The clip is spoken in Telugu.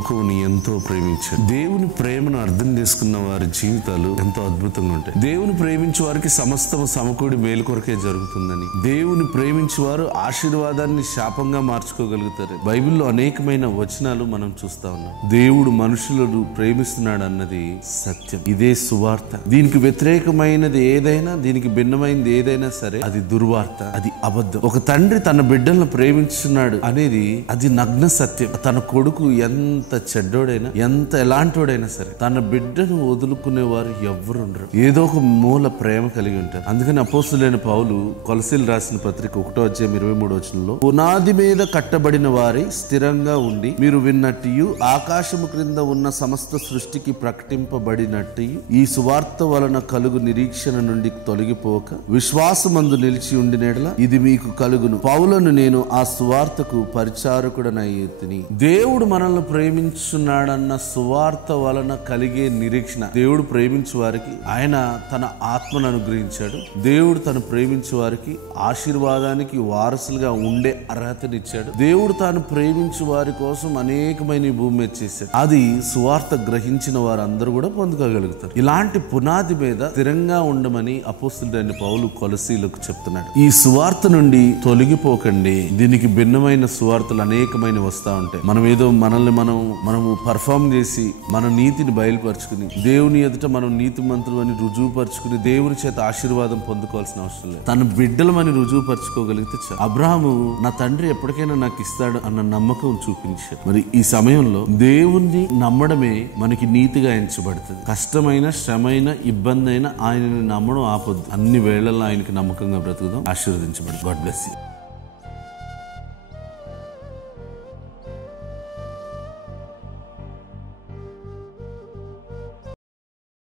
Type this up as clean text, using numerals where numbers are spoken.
లోకముని ఎంతో ప్రేమించాడు. దేవుని ప్రేమను అర్థం చేసుకున్న వారి జీవితాలు ఎంతో అద్భుతంగా ఉంటాయి. దేవుని ప్రేమించే వారికి సమస్తము సమకూడి మేలు కొరకే జరుగుతుందని, దేవుని ప్రేమించే వారు ఆశీర్వాదాన్ని శాపంగా మార్చుకోగలుగుతారు. బైబిల్లో అనేకమైన వచనాలు మనం చూస్తా ఉన్నాం. దేవుడు మనుషులను ప్రేమిస్తున్నాడు అన్నది సత్యం. ఇదే సువార్త. దీనికి వ్యతిరేకమైనది ఏదైనా, దీనికి భిన్నమైనది ఏదైనా సరే అది దుర్వార్త, అది అబద్ధం. ఒక తండ్రి తన బిడ్డలను ప్రేమించున్నాడు అనేది అది నగ్న సత్యం. తన కొడుకు ఎంత చెడ్డోడైనా, ఎంత ఎలాంటోడైనా సరే తన బిడ్డను వదులుకునేవారు ఎవ్వరు ఉండరు. ఏదో ఒక మూల ప్రేమ కలిగి ఉంటారు. అందుకని అపోస్తులైన పౌలు కొలసీలు రాసిన పత్రిక 1:23 పునాది మీద కట్టబడిన వారి స్థిరంగా ఉండి మీరు విన్నట్టు ఆకాశము క్రింద ఉన్న సమస్త సృష్టికి ప్రకటింపబడినట్టు ఈ సువార్త వలన కలుగు నిరీక్షణ నుండి తొలగిపోక విశ్వాసమందు నిలిచి ఉండినెడల ఇది మీకు కలుగును. పౌలను నేను ఆ సువార్తకు పరిచారకుడనయ్యేతిని. దేవుడు మనల్ని ప్రేమించున్నాడన్న సువార్త వలన కలిగే నిరీక్షణ. దేవుడు ప్రేమించే వారికి ఆయన తన ఆత్మను అనుగ్రహించాడు. దేవుడు తను ప్రేమించే వారికి ఆశీర్వాదానికి వారసులుగా ఉండే అర్హతనిచ్చాడు. దేవుడు తాను ప్రేమించే వారి కోసం అనేకమైన భూమి మీద చేశాడు. అది సువార్త గ్రహించిన వారందరూ కూడా పొందుకోగలుగుతారు. ఇలాంటి పునాది మీద స్థిరంగా ఉండమని అపోస్తులుడైన పౌలు కొలసీలకు చెప్తున్నాడు. ఈ సువార్త నుండి తొలగిపోకండి. దీనికి భిన్నమైన సువార్తలు అనేకమైన వస్తా ఉంటాయి. మనం ఏదో మనము పర్ఫామ్ చేసి మన నీతిని బయలుపరుచుకుని దేవుని ఎదుట మనం నీతిమంతులు అని రుజువుపరుచుకుని దేవుని చేత ఆశీర్వాదం పొందుకోవాల్సిన అవసరం లేదు. తన బిడ్డలమని రుజువుపరుచుకోగలిగితే చాలు. అబ్రహాము నా తండ్రి ఎప్పటికైనా నాకు ఇస్తాడు అన్న నమ్మకం చూపించాడు. మరి ఈ సమయంలో దేవుణ్ణి నమ్మడమే మనకి నీతిగా ఎంచబడుతుంది. కష్టమైన, శ్రమైన, ఇబ్బంది అయినా ఆయనని నమ్మడం ఆపొద్దు. అన్ని వేళల్లో ఆయనకి నమ్మకంగా బ్రతుకుదాం. ఆశీర్వదించబడు. God bless you.